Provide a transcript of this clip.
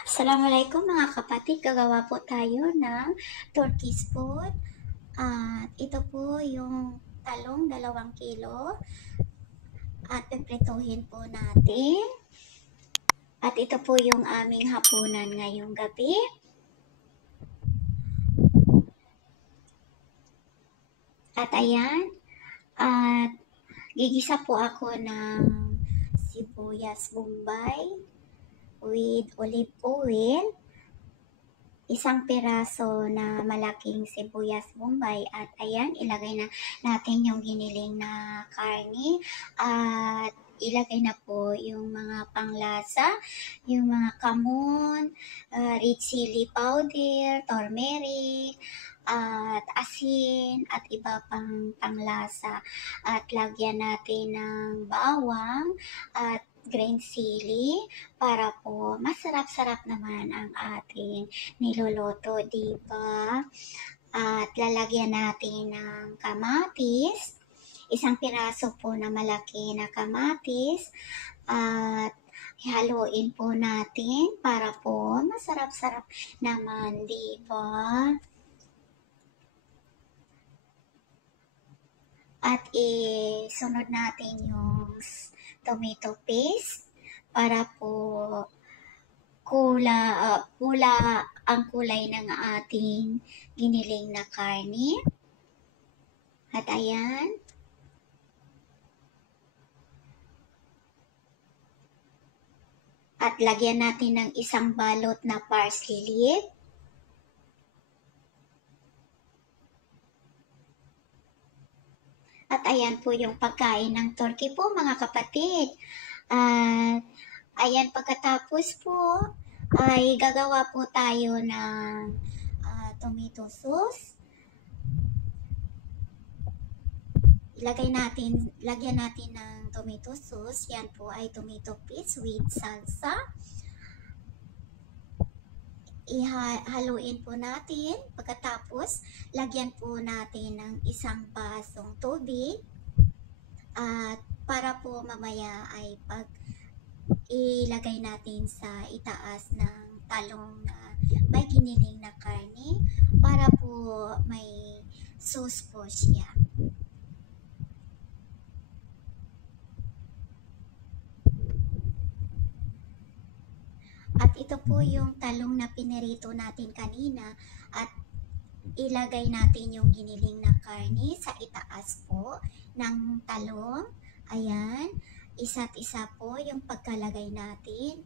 Assalamualaikum mga kapatid, gagawa po tayo ng Turkish food. At ito po yung talong 2 kilo at piprituhin po natin. At ito po yung aming hapunan ngayong gabi. At ayan, at gigisa po ako ng sibuyas bombay with olive oil, 1 piraso na malaking sibuyas bombay, at ayan, ilagay na natin yung giniling na karne, at ilagay na po yung mga panglasa, yung mga kamon, red chili powder, turmeric, at asin, at iba pang panglasa. At lagyan natin ng bawang at green chili para po masarap-sarap naman ang ating niluluto, diba? At lalagyan natin ng kamatis, 1 piraso po na malaki na kamatis, at haluin po natin para po masarap-sarap naman, diba? At isunod natin yung tomato paste para po pula ang kulay ng ating giniling na karne. At ayan. At lagyan natin ng 1 balot na parsley leaf. At ayan po yung pagkain ng turkey po mga kapatid. At ayan, pagkatapos po ay gagawa po tayo ng tomato sauce. Lagyan natin ng tomato sauce. Yan po ay tomato paste with salsa. Ihaluin po natin. Pagkatapos, lagyan po natin ng 1 basong tubig. At para po mamaya ay pag ilagay natin sa itaas ng talong na may giniling na karne, para po may sauce po siya. At ito po yung talong na pinirito natin kanina, at ilagay natin yung giniling na karne sa itaas po ng talong. Ayan, isa't isa po yung pagkalagay natin.